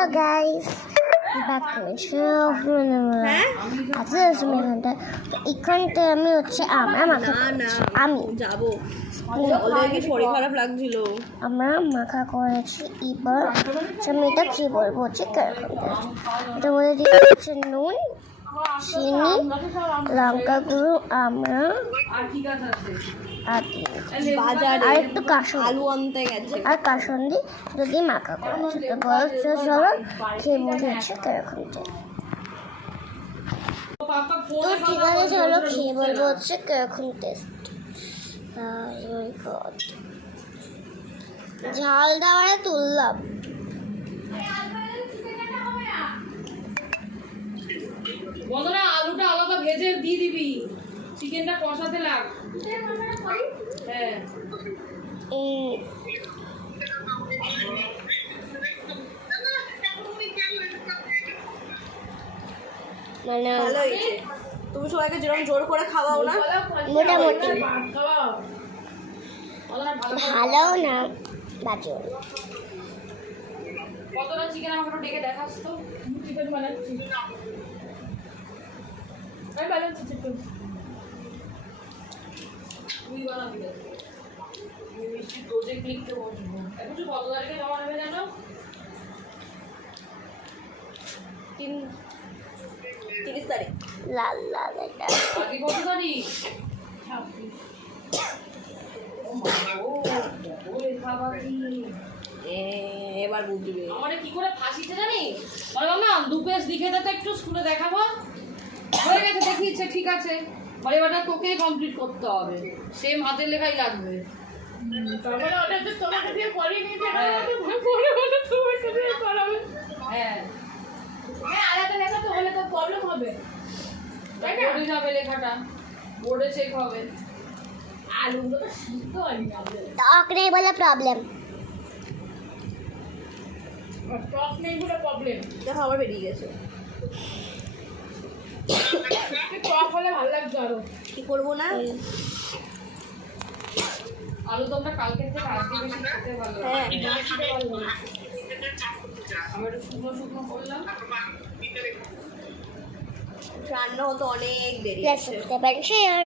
Hello guys, back to এখানটা আমি হচ্ছে আমরা মাখা আমি যাবো অলরেডি শরীর খারাপ লাগছিল। আমরা মাখা করেছি। এবার আমি এটা কি বলবো হচ্ছে কিরকম এটার মধ্যে দিয়ে হচ্ছে নুন, চিনি, লঙ্কা গুঁড়ো, আমরা আর একটু কাসুন আলু আনতে গেছে আর কাসুন্দি যদি মাখা করেছে। তো বলছে চলো খেয়ে মনে হচ্ছে কিরকম তো ঠিক আছে, চলো খেয়ে বলবো হচ্ছে কিরকম টেস্ট। ঝাল দেওয়ারে তুললাম। বন্ধুরা আলুটা আলাদা ভেজে দিয়ে দিবি, চিকেনটা কষাতে লাগ। হ্যাঁ মানে ভালো হয়েছে। তুমি সবাইকে যেরকম জোর করে খাওয়াও না, মোটামুটি ভালো না বাজে। কতটা চিকেন আমাকে একটু ডেকে দেখাস তো। চিকেন বানাচ্ছি, আমি বানাচ্ছি চিকেন। তুই বানাবি মিষ্টি প্রজেক্ট লিখতে বসবো। এখন কত তারিখে জমা নেবে জানো? 30 তারিখ। লাল লাল এটা আগে কত তারিখ? 26। এবার বুঝবে আমারে কি করে ফাঁসিতে জানিস? বলে মামা 2 পেজ লিখে দে তো একটু স্কুলে দেখাবো। হয়ে গেছে, দেখিয়েছে, ঠিক আছে। বলে এবারটা তোকেই কমপ্লিট করতে হবে, সেম হাতের লেখাই লাগবে। তারপরে ওটা তো তোমাকে দিয়ে পড়িয়ে নিতে হবে, পরে বলে তোমাকে দিয়ে করাবে। হ্যাঁ হ্যাঁ, আলাদা লেখা তো হলে তো প্রবলেম হবে, তাই না? বোর্ডে যাবে লেখাটা, বোর্ডে চেক হবে। আলুগুলো তো সিদ্ধ হয়নি আমাদের, টক নেই বলে প্রবলেম। টক নেই বলে প্রবলেম। দেখো আবার বেরিয়ে গেছে। টক হলে ভালো লাগতো আরো। কি করবো না, আলু দমটা কালকের থেকে আজকে বেশি খেতে ভালো লাগে। হ্যাঁ আমি একটু শুকনো শুকনো করলাম। রান্না হতো অনেক দেরি। Plus subscribe share.